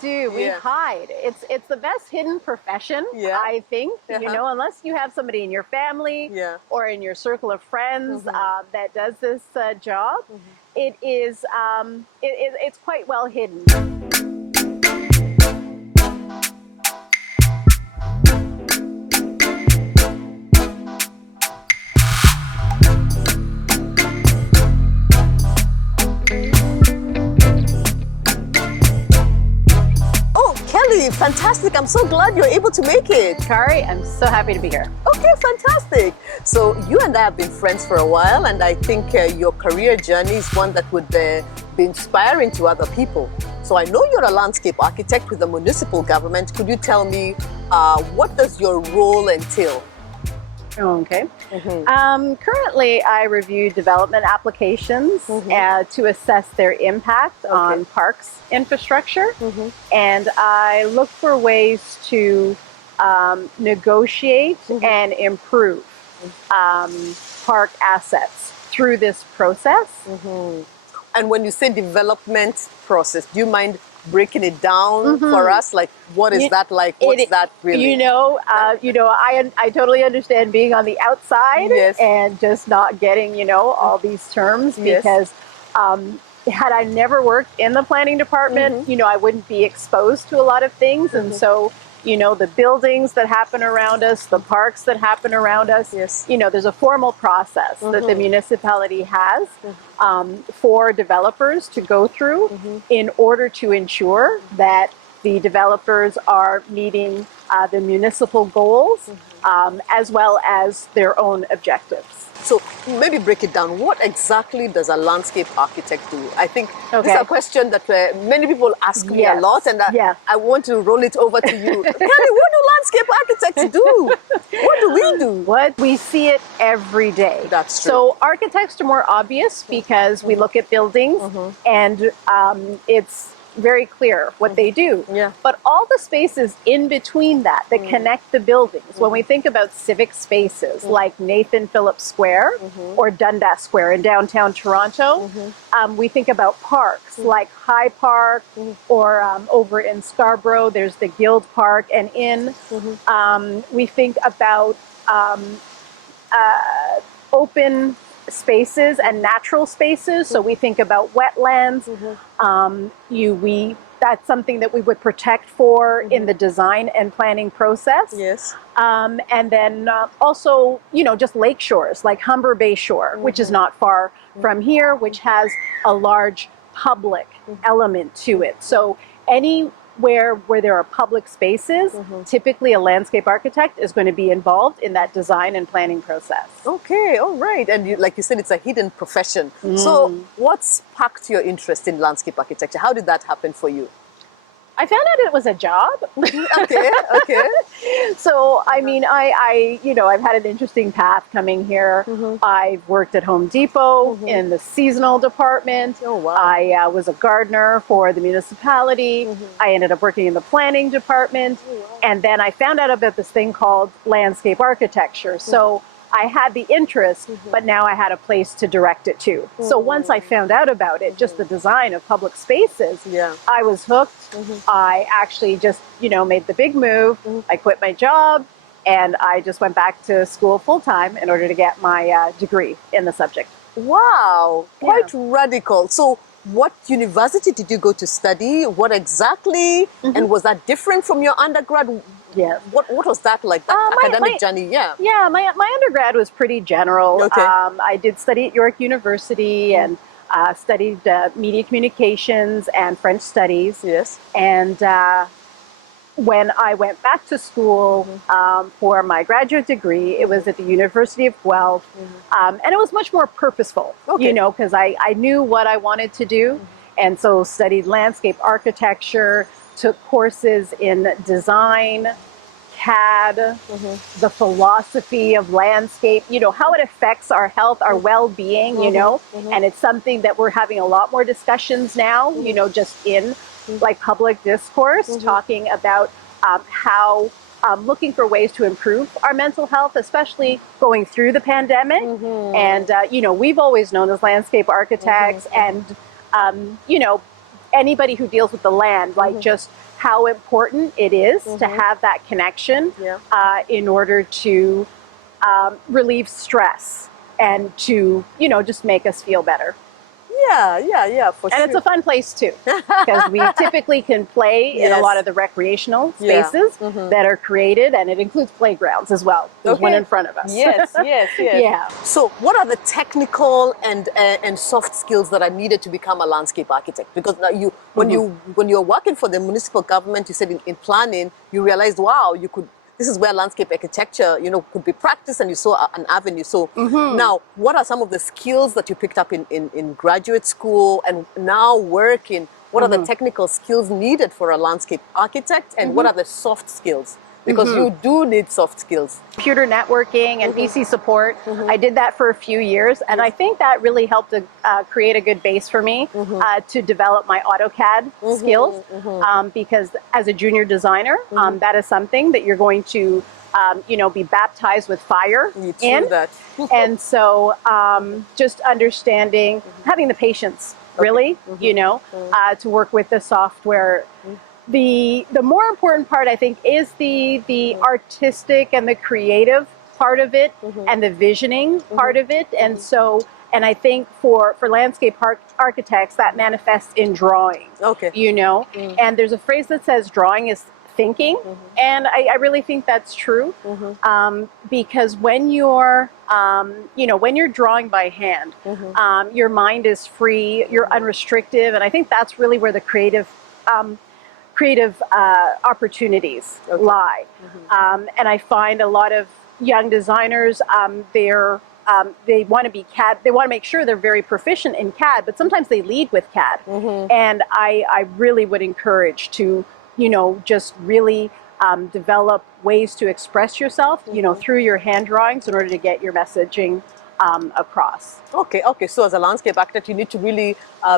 do. We hide. It's the best hidden profession, I think. You know, unless you have somebody in your family or in your circle of friends that does this job, it is it's quite well hidden. Kellie, fantastic. I'm so glad you're able to make it. Kari, I'm so happy to be here. Okay, fantastic. So you and I have been friends for a while, and I think your career journey is one that would be inspiring to other people. So I know you're a landscape architect with the municipal government. Could you tell me what does your role entail? Okay. Currently, I review development applications to assess their impact on parks infrastructure, and I look for ways to negotiate and improve park assets through this process. And when you say development process, do you mind breaking it down for us? Like, what is that like? What's that really? I totally understand being on the outside and just not getting, all these terms because had I never worked in the planning department, I wouldn't be exposed to a lot of things. And so, the buildings that happen around us, the parks that happen around us, there's a formal process that the municipality has for developers to go through in order to ensure that the developers are meeting the municipal goals as well as their own objectives. So maybe break it down. What exactly does a landscape architect do? I think this is a question that many people ask me a lot, and I want to roll it over to you. Kellie, what do landscape architects do? What do we do? What we see it every day. That's true. So architects are more obvious because we look at buildings and it's very clear what they do. But all the spaces in between that connect the buildings, when we think about civic spaces like Nathan Phillips Square or Dundas Square in downtown Toronto, we think about parks like High Park or over in Scarborough, there's the Guild Park and Inn. We think about open spaces and natural spaces. So we think about wetlands. That's something that we would protect for in the design and planning process. And then also, just lake shores like Humber Bay Shore, which is not far from here, which has a large public element to it. So anywhere where there are public spaces, typically a landscape architect is going to be involved in that design and planning process. Okay, all right. And like you said, it's a hidden profession. So what sparked your interest in landscape architecture? How did that happen for you? I found out it was a job. Okay. So, I mean, I've had an interesting path coming here. I've worked at Home Depot in the seasonal department. I was a gardener for the municipality. I ended up working in the planning department. And then I found out about this thing called landscape architecture. So I had the interest, but now I had a place to direct it to. So once I found out about it, just the design of public spaces, I was hooked. I actually just, made the big move. I quit my job and I just went back to school full time in order to get my degree in the subject. Wow, quite radical. So what university did you go to study? What exactly? And was that different from your undergrad? What was that like, that academic journey? My undergrad was pretty general. I did study at York University and studied media communications and French studies. And when I went back to school for my graduate degree, it was at the University of Guelph. And it was much more purposeful, because I knew what I wanted to do. And so studied landscape architecture, took courses in design, CAD, the philosophy of landscape, how it affects our health, our well-being, and it's something that we're having a lot more discussions now, just in like public discourse, talking about how looking for ways to improve our mental health, especially going through the pandemic. And, we've always known as landscape architects and, anybody who deals with the land, like just how important it is to have that connection in order to relieve stress and to, just make us feel better. Yeah, for sure. And it's a fun place too, because we typically can play in a lot of the recreational spaces that are created, and it includes playgrounds as well. There's one in front of us. Yes. Yeah. So what are the technical and soft skills that are needed to become a landscape architect? Because now when you're working for the municipal government, you said in planning, you realized, wow, this is where landscape architecture, could be practiced, and you saw an avenue. So now, what are some of the skills that you picked up in graduate school and now working? What are the technical skills needed for a landscape architect, and what are the soft skills? Because you do need soft skills. Computer networking and PC support. I did that for a few years, and I think that really helped to create a good base for me to develop my AutoCAD skills, because as a junior designer, that is something that you're going to be baptized with fire in. And so just understanding, having the patience, really, to work with the software. The more important part, I think, is the artistic and the creative part of it, and the visioning part of it. And so, and I think for landscape architects, that manifests in drawing. And there's a phrase that says drawing is thinking, and I really think that's true, because when you're when you're drawing by hand, your mind is free, you're unrestricted, and I think that's really where the creative opportunities lie. And I find a lot of young designers, they want to be CAD, they want to make sure they're very proficient in CAD, but sometimes they lead with CAD. And I really would encourage to, just really develop ways to express yourself, through your hand drawings in order to get your messaging across. Okay. So as a landscape architect, you need to really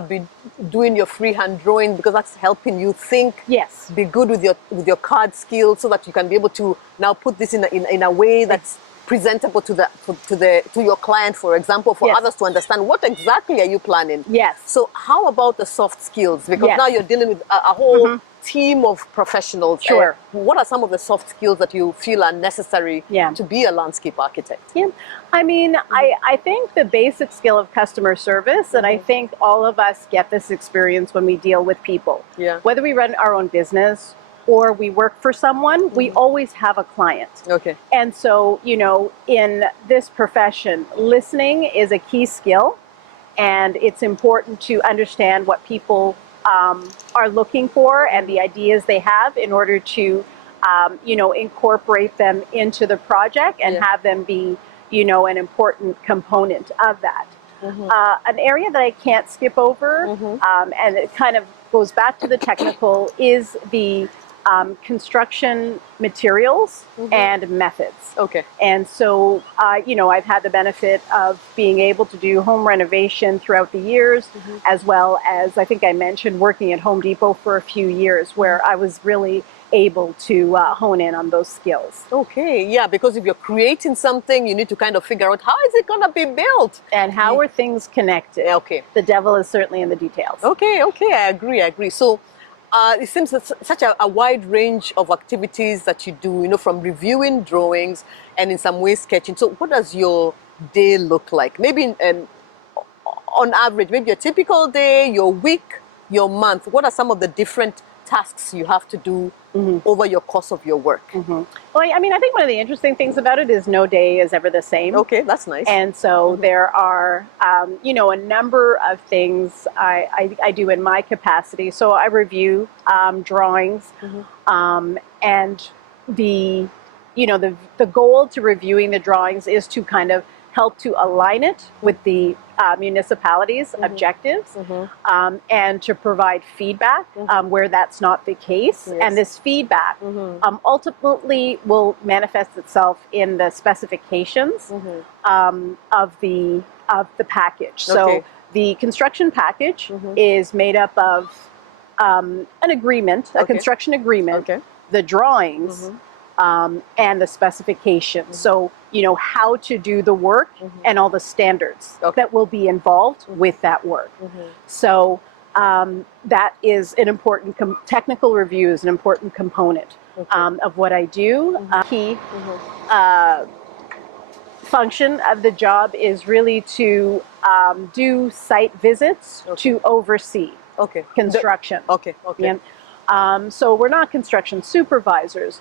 be doing your freehand drawing, because that's helping you think. Yes. Be good with your card skills, so that you can be able to now put this in a way that's presentable to your client, for example, for others to understand what exactly are you planning. Yes. So how about the soft skills? Because now you're dealing with a whole team of professionals. Sure. What are some of the soft skills that you feel are necessary to be a landscape architect? I mean, I think the basic skill of customer service, and I think all of us get this experience when we deal with people. Whether we run our own business or we work for someone, we always have a client. And so, in this profession, listening is a key skill, and it's important to understand what people are looking for and the ideas they have in order to, incorporate them into the project and have them be, an important component of that. An area that I can't skip over, and it kind of goes back to the technical, is the construction materials and methods. And so, I've had the benefit of being able to do home renovation throughout the years, as well as, I think I mentioned, working at Home Depot for a few years, where I was really able to hone in on those skills. Because if you're creating something, you need to kind of figure out how is it going to be built? And how are things connected? The devil is certainly in the details. I agree. So, it seems that such a wide range of activities that you do, from reviewing drawings and in some ways sketching. So what does your day look like? Maybe on average, maybe a typical day, your week, your month. What are some of the different tasks you have to do over your course of your work? Well, I mean, I think one of the interesting things about it is no day is ever the same. That's nice. And so there are, a number of things I do in my capacity. So I review drawings, and the goal to reviewing the drawings is to kind of help to align it with the municipality's objectives, and to provide feedback where that's not the case. And this feedback ultimately will manifest itself in the specifications of the package. So the construction package is made up of an agreement, a construction agreement, the drawings, and the specifications. So, how to do the work and all the standards that will be involved with that work. So, that is an important technical review is an important component of what I do. Key function of the job is really to do site visits to oversee construction. So we're not construction supervisors,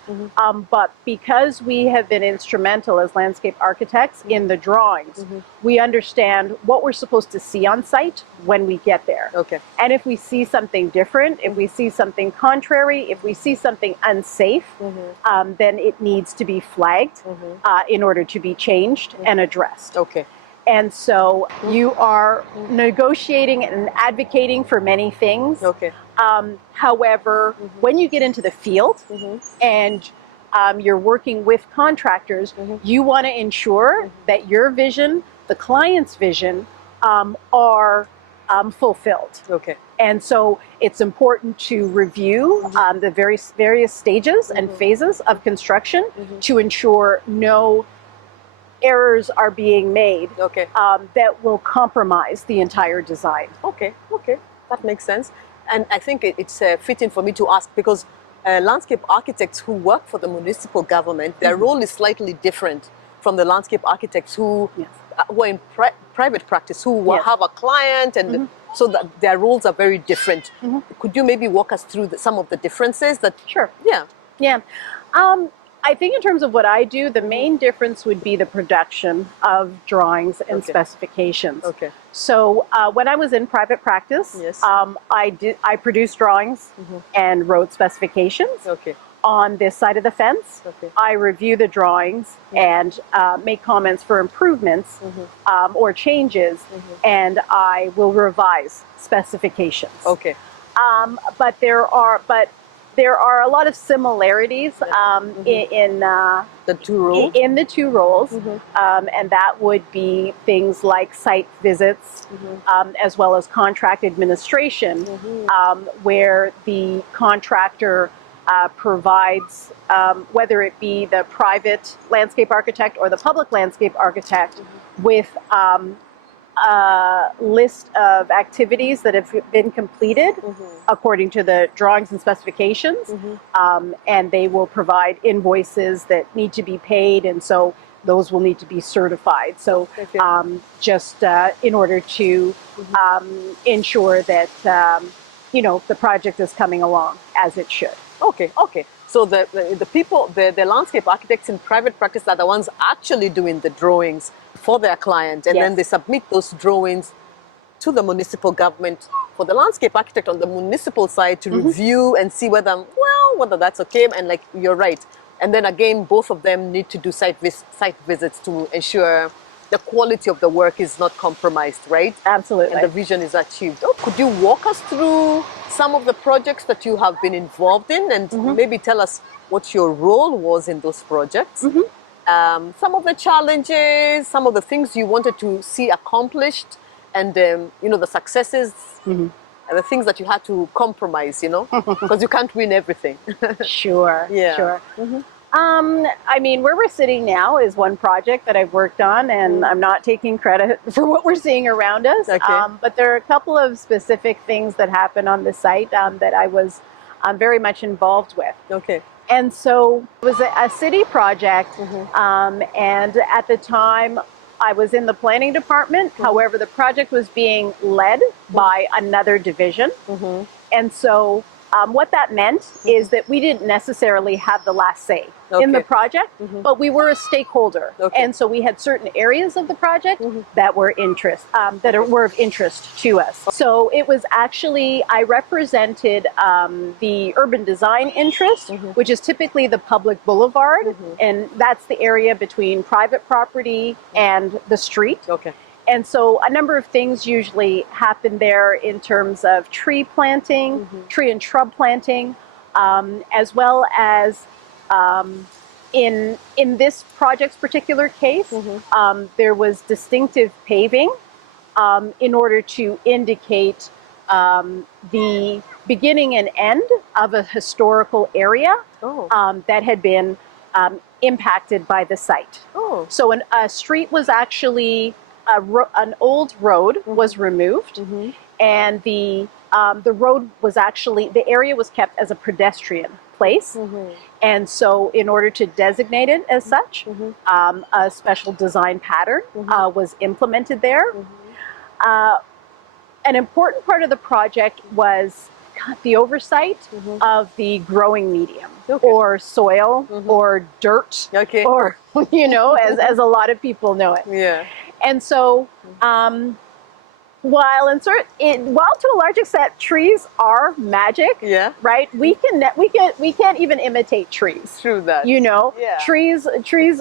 but because we have been instrumental as landscape architects in the drawings, we understand what we're supposed to see on site when we get there. And if we see something different, if we see something contrary, if we see something unsafe, then it needs to be flagged in order to be changed and addressed. And so you are negotiating and advocating for many things. However, when you get into the field and you're working with contractors, you want to ensure that your vision, the client's vision, are fulfilled. And so it's important to review the various stages and phases of construction to ensure no errors are being made that will compromise the entire design. That makes sense. And I think it's fitting for me to ask, because landscape architects who work for the municipal government, their role is slightly different from the landscape architects who are in private practice, who have a client, and so that their roles are very different. Could you maybe walk us through some of the differences? Sure. I think in terms of what I do, the main difference would be the production of drawings and specifications. So when I was in private practice, I produced drawings and wrote specifications. On this side of the fence, I review the drawings and make comments for improvements or changes, and I will revise specifications. But there are a lot of similarities in the two roles. And that would be things like site visits, as well as contract administration, where the contractor provides, whether it be the private landscape architect or the public landscape architect, with a list of activities that have been completed according to the drawings and specifications, and they will provide invoices that need to be paid, and so those will need to be certified. So just in order to ensure that the project is coming along as it should. So the people, the landscape architects in private practice are the ones actually doing the drawings for their client, and then they submit those drawings to the municipal government for the landscape architect on the municipal side to review and see whether that's okay. And like you're right, and then again, both of them need to do site visits to ensure the quality of the work is not compromised, right? Absolutely. And the vision is achieved. Could you walk us through some of the projects that you have been involved in, and maybe tell us what your role was in those projects? Some of the challenges, some of the things you wanted to see accomplished, and the successes, and the things that you had to compromise, because you can't win everything. Sure. I mean, where we're sitting now is one project that I've worked on, and I'm not taking credit for what we're seeing around us. But there are a couple of specific things that happened on the site that I was very much involved with. And so it was a city project, and at the time I was in the planning department. However, the project was being led by another division. And so what that meant is that we didn't necessarily have the last say in the project, but we were a stakeholder. And so we had certain areas of the project that were were of interest to us. So it was actually, I represented the urban design interest, which is typically the public boulevard, and that's the area between private property and the street. And so a number of things usually happen there in terms of tree planting, tree and shrub planting, as well as in this project's particular case, there was distinctive paving in order to indicate the beginning and end of a historical area that had been impacted by the site. So a street was actually an old road was removed, and the the road was actually, the area was kept as a pedestrian place. And so in order to designate it as such, a special design pattern was implemented there. An important part of the project was the oversight of the growing medium, or soil, or dirt, or, you know, as a lot of people know it. Yeah. And so, while to a large extent trees are magic, right? We can't even imitate trees. True that. You know, trees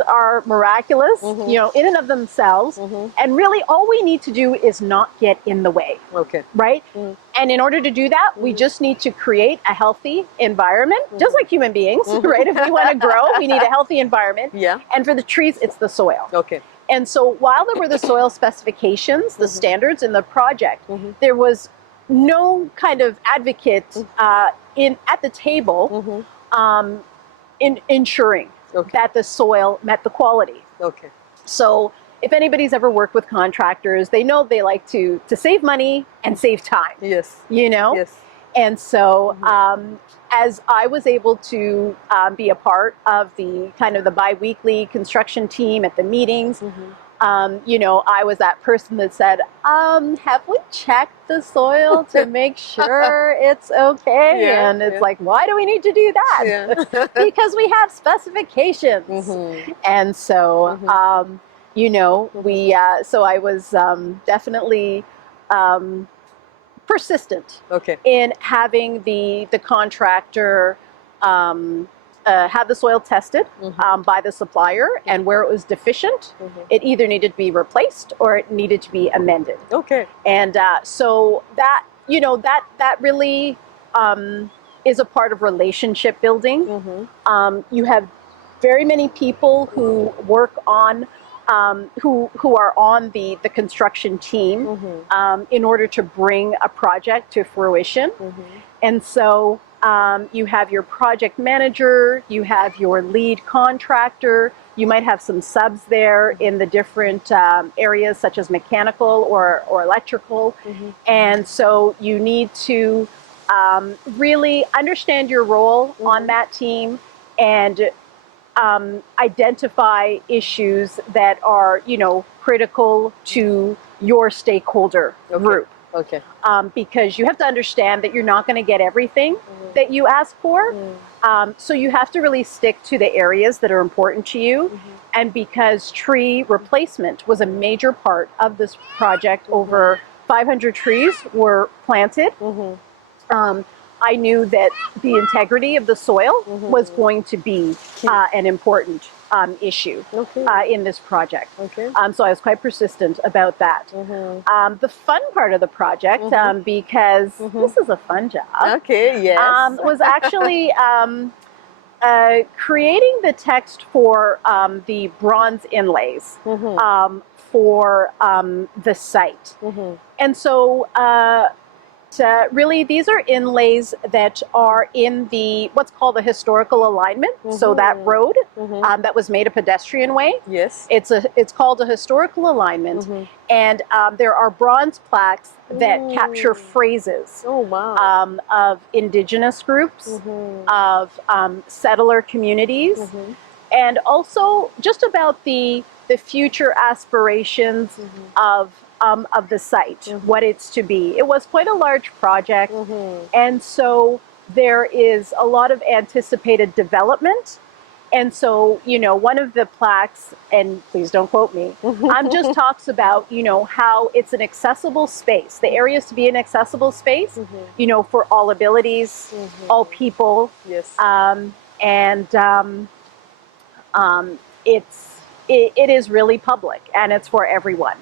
are miraculous, you know, in and of themselves, and really all we need to do is not get in the way. Right? And in order to do that, we just need to create a healthy environment, just like human beings, right? If we want to grow, we need a healthy environment. And for the trees, it's the soil. And so while there were the soil specifications, the standards in the project, there was no kind of advocate at the table in ensuring that the soil met the quality. So if anybody's ever worked with contractors, they know they like to save money and save time. You know? And so as I was able to be a part of the kind of the bi-weekly construction team at the meetings, you know, I was that person that said, have we checked the soil to make sure it's okay? And it's like, why do we need to do that? Because we have specifications. And so, you know, so I was definitely persistent in having the contractor have the soil tested by the supplier, and where it was deficient, it either needed to be replaced or it needed to be amended. And so that, you know, that really is a part of relationship building. You have very many people who work on who are on the construction team in order to bring a project to fruition. And so you have your project manager, you have your lead contractor, you might have some subs there in the different areas such as mechanical or electrical. And so you need to really understand your role on that team and identify issues that are, you know, critical to your stakeholder group. Because you have to understand that you're not going to get everything that you ask for. So you have to really stick to the areas that are important to you. And because tree replacement was a major part of this project, over 500 trees were planted. I knew that the integrity of the soil was going to be an important issue in this project. So I was quite persistent about that. The fun part of the project, because this is a fun job, was actually creating the text for the bronze inlays for the site. And so really, these are inlays that are in the what's called the historical alignment. So that road that was made a pedestrian way. It's called a historical alignment, and there are bronze plaques that capture phrases of indigenous groups, of settler communities, and also just about the future aspirations of the site, what it's to be. It was quite a large project, and so there is a lot of anticipated development. And so, you know, one of the plaques, and please don't quote me, just talks about, you know, how it's an accessible space. The area is to be an accessible space, you know, for all abilities, all people. It is really public, and it's for everyone.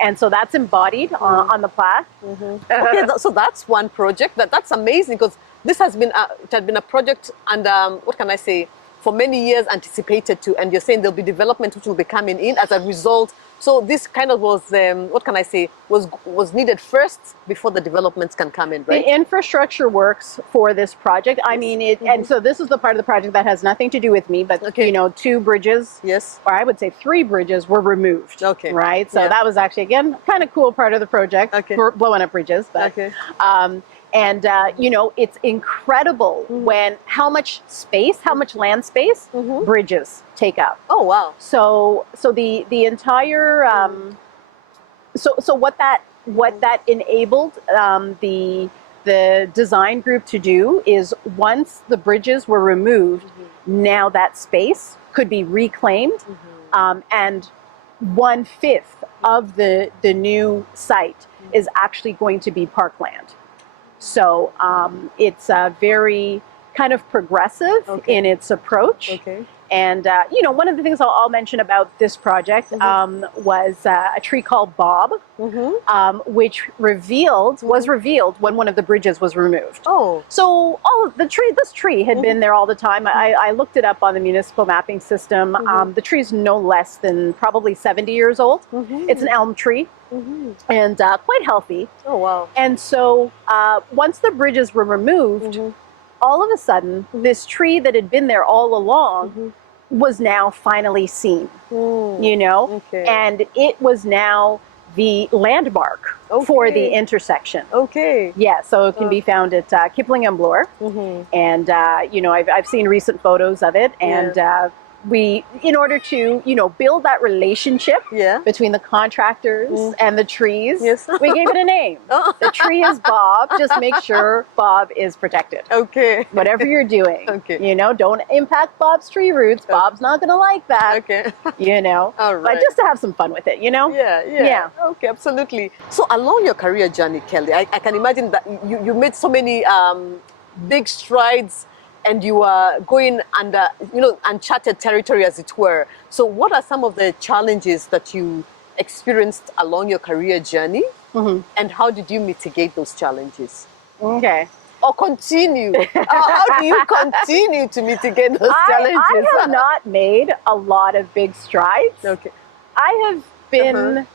And so that's embodied on the plaque. Okay, so that's one project. That's amazing, because this has been it had been a project, and what can I say, for many years anticipated to, and you're saying there'll be development which will be coming in as a result. So this kind of was, what can I say, was needed first before the developments can come in, right? The infrastructure works for this project. I mean, and so this is the part of the project that has nothing to do with me, but, you know, 2 bridges, or I would say 3 bridges were removed, right? So that was actually, again, kind of cool part of the project, for blowing up bridges. But, And, you know, it's incredible when how much space, how much land space bridges take up. Oh, wow. So the entire, so what that enabled the design group to do is once the bridges were removed, now that space could be reclaimed, and 1/5 of the new site is actually going to be parkland. So it's very kind of progressive in its approach. Okay. And, you know, one of the things I'll mention about this project was a tree called Bob, which was revealed when one of the bridges was removed. Oh. So this tree had been there all the time. I looked it up on the municipal mapping system. The tree is no less than probably 70 years old. It's an elm tree. And quite healthy. Oh, wow. And so once the bridges were removed, all of a sudden, this tree that had been there all along was now finally seen, you know? Okay. And it was now the landmark for the intersection. Okay. Yeah, so it can be found at Kipling and Bloor. And, you know, I've seen recent photos of it. And we, in order to, you know, build that relationship between the contractors and the trees, we gave it a name. The tree is Bob. Just make sure Bob is protected. Okay. Whatever you're doing, you know, don't impact Bob's tree roots. Bob's not going to like that. Okay. You know, All right. but just to have some fun with it, you know? Yeah. Okay, absolutely. So along your career journey, Kellie, I can imagine that you made so many big strides, and you are going under, you know, uncharted territory, as it were. So what are some of the challenges that you experienced along your career journey? And how did you mitigate those challenges? Okay. Or continue? How do you continue to mitigate those challenges? I have not made a lot of big strides. Okay. I have been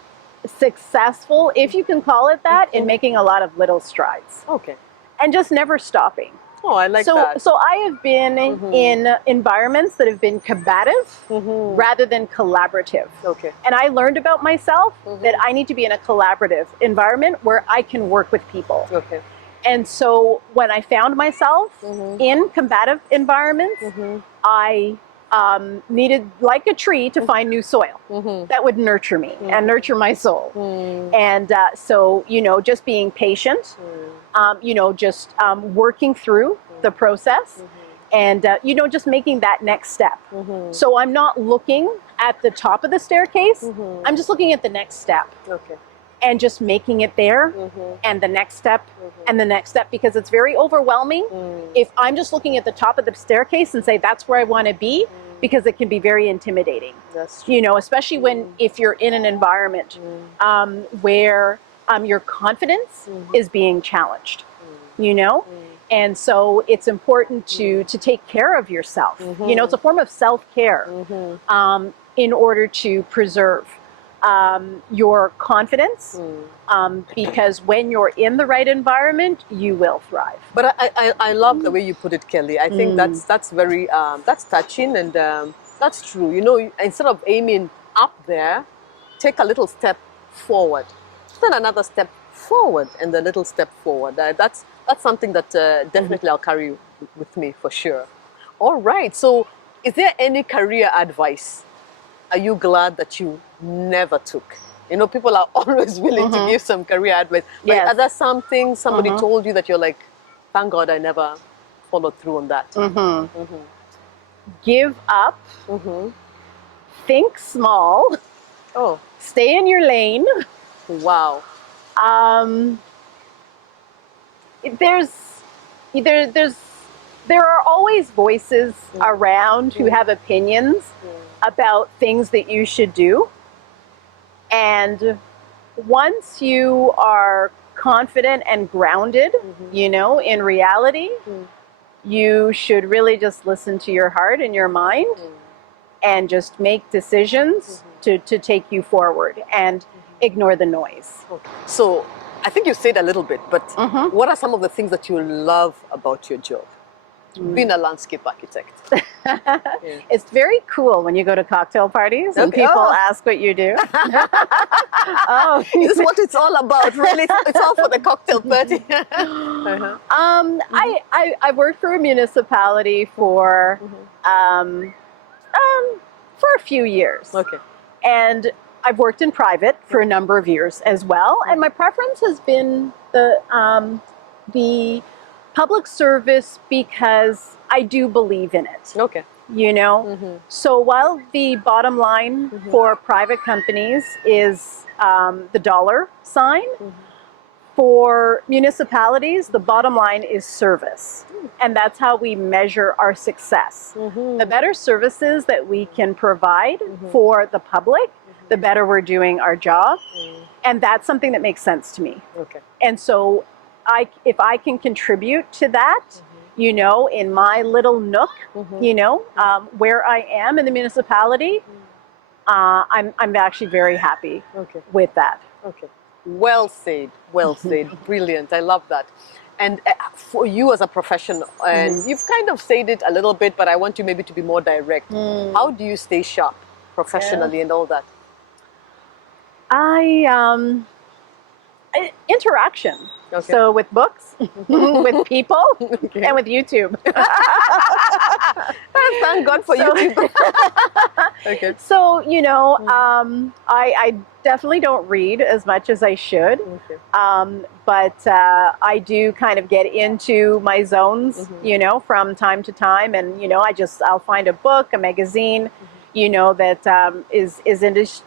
successful, if you can call it that, in making a lot of little strides. Okay. And just never stopping. Oh, I like that. So I have been in environments that have been combative rather than collaborative. Okay. And I learned about myself that I need to be in a collaborative environment where I can work with people. Okay. And so when I found myself in combative environments, I needed, like a tree, to find new soil that would nurture me and nurture my soul. And so, you know, just being patient, you know, just working through the process and, you know, just making that next step. So I'm not looking at the top of the staircase. I'm just looking at the next step. Okay. And just making it there and the next step and the next step, because it's very overwhelming if I'm just looking at the top of the staircase and say that's where I want to be, because it can be very intimidating. That's true. You know, especially if you're in an environment where your confidence is being challenged, you know? And so it's important to take care of yourself. You know, it's a form of self-care in order to preserve your confidence, because when you're in the right environment, you will thrive. But I love the way you put it, Kellie. I think that's very that's touching, and that's true. You know, instead of aiming up there, take a little step forward, then another step forward, and a little step forward. That's something that definitely I'll carry with me for sure. All right. So, is there any career advice? Are you glad that you never took? You know, people are always willing to give some career advice. But are there something somebody told you that you're like, thank God I never followed through on that? Give up. Think small. Oh. Stay in your lane. Wow. There are always voices around who have opinions about things that you should do. And once you are confident and grounded, you know, in reality, you should really just listen to your heart and your mind and just make decisions to take you forward and ignore the noise. So I think you said a little bit, but what are some of the things that you love about your job? being a landscape architect? It's very cool when you go to cocktail parties and people ask what you do. This is what it's all about, really. It's all for the cocktail party. I've worked for a municipality for a few years. Okay. And I've worked in private for a number of years as well. And my preference has been the public service because I do believe in it. Okay. You know? So while the bottom line for private companies is the dollar sign, for municipalities, the bottom line is service. And that's how we measure our success. The better services that we can provide for the public, the better we're doing our job. And that's something that makes sense to me. Okay. And so if I can contribute to that, you know, in my little nook, you know, where I am in the municipality, I'm actually very happy with that. Okay. Well said, brilliant. I love that. And for you as a professional, and you've kind of said it a little bit, but I want you maybe to be more direct. How do you stay sharp professionally and all that? Interaction. So with books, with people, and with YouTube. Thank God for YouTube. So, you know, I definitely don't read as much as I should, but I do kind of get into my zones, you know, from time to time. And, you know, I'll find a book, a magazine, you know, that is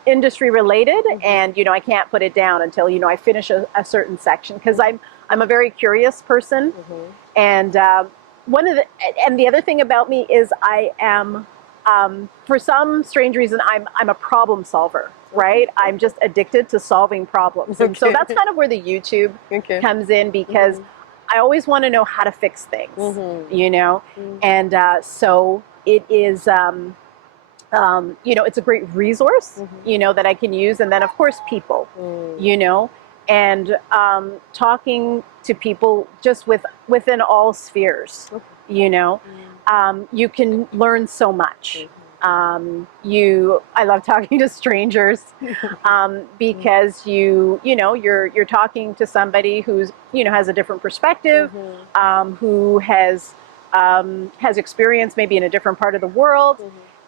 industry related, and you know, I can't put it down until, you know, I finish a certain section, because I'm a very curious person, and the other thing about me is I am, for some strange reason, I'm a problem solver, right? I'm just addicted to solving problems, and so that's kind of where the YouTube comes in, because I always want to know how to fix things, you know, and so it is. You know, it's a great resource, you know, that I can use. And then, of course, people, you know, and talking to people just within all spheres, you know, you can learn so much. I love talking to strangers because you know, you're talking to somebody who's, you know, has a different perspective, who has experience maybe in a different part of the world.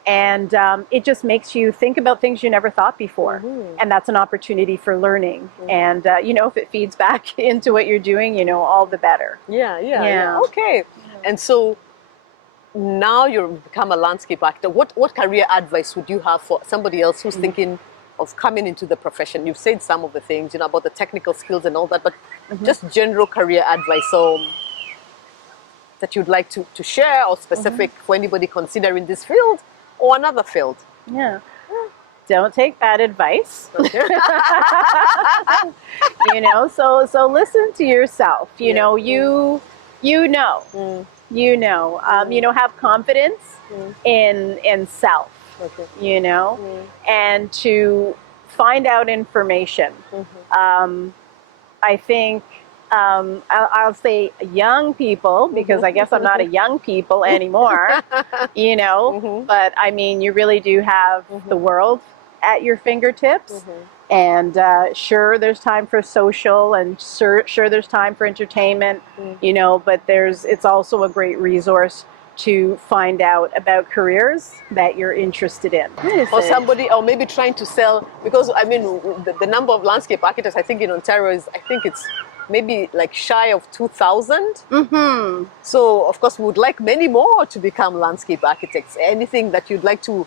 And it just makes you think about things you never thought before. And that's an opportunity for learning. And, you know, if it feeds back into what you're doing, you know, all the better. Yeah. Okay. And so now you've become a landscape architect. What career advice would you have for somebody else who's thinking of coming into the profession? You've said some of the things, you know, about the technical skills and all that, but just general career advice that you'd like to share, or specific for anybody considering this field or another field. Don't take bad advice. You know, so listen to yourself. You know, you know, have confidence in self. You know, and to find out information. I think I'll say young people, because I guess I'm not a young people anymore, you know, but I mean, you really do have the world at your fingertips. And sure, there's time for social, and sure there's time for entertainment, you know, but it's also a great resource to find out about careers that you're interested in. Or somebody, or maybe trying to sell, because I mean, the number of landscape architects, I think in Ontario is, I think it's maybe like shy of 2,000. So of course we would like many more to become landscape architects. Anything that you'd like to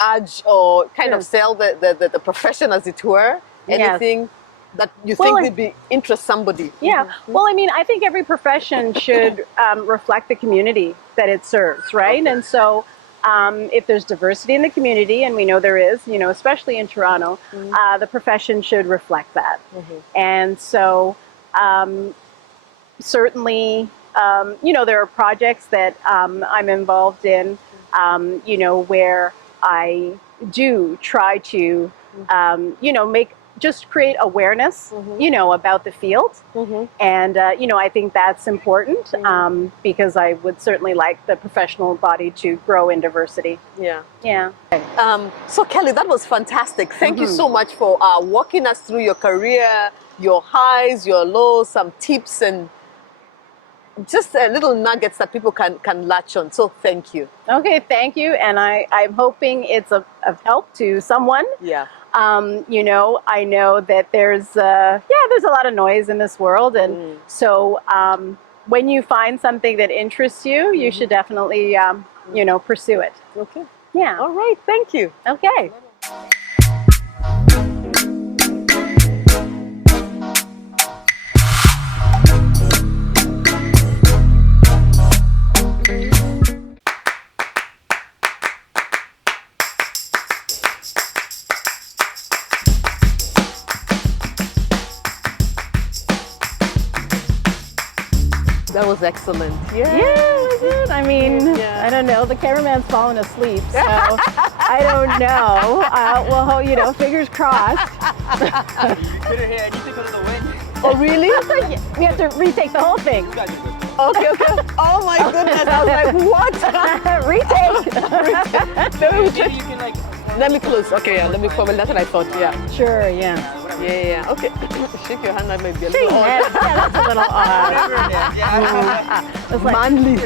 urge or kind of sell the profession, as it were? Anything that you think would interest somebody? Well, I mean, I think every profession should reflect the community that it serves, right? And so if there's diversity in the community, and we know there is, you know, especially in Toronto, the profession should reflect that. And so certainly, you know, there are projects that I'm involved in, you know, where I do try to, you know, just create awareness, you know, about the field. And, you know, I think that's important because I would certainly like the professional body to grow in diversity. Yeah. Yeah. So Kellie, that was fantastic. Thank you so much for walking us through your career, your highs, your lows, some tips and just little nuggets that people can latch on. So thank you. Okay, thank you. And I'm hoping it's of help to someone. Yeah. You know, I know that there's a lot of noise in this world. And so when you find something that interests you, you should definitely, you know, pursue it. Okay. Yeah. All right. Thank you. Okay. That was excellent. Yeah. Yeah, was it? I mean, I don't know. The cameraman's fallen asleep, so I don't know. Well, you know, fingers crossed. Put her here, I need to go to the wind. Oh, really? We have to retake the whole thing. Okay, okay. Oh my goodness, I was like, what? Retake. Maybe you can like... Let me close. Okay, yeah, let me cover. That's what I thought, yeah. Sure, yeah. Yeah. Okay. Shake your hand, that may be a Shake little odd. hands. Yeah, that's a little odd. Whatever it is, yeah. It's like, Manly.